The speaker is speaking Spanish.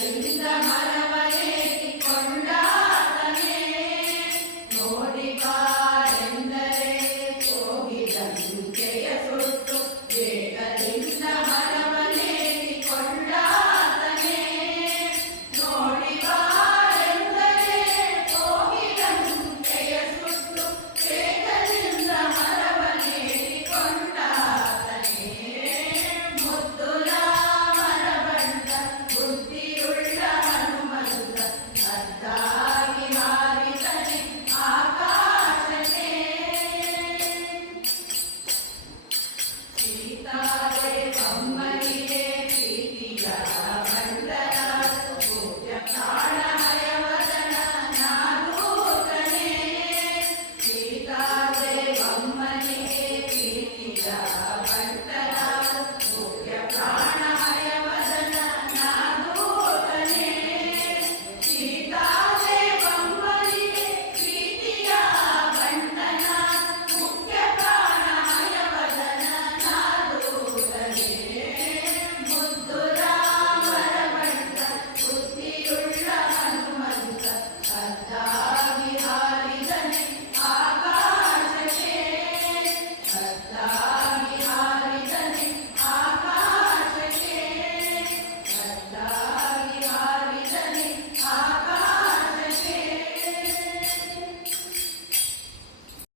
Amén.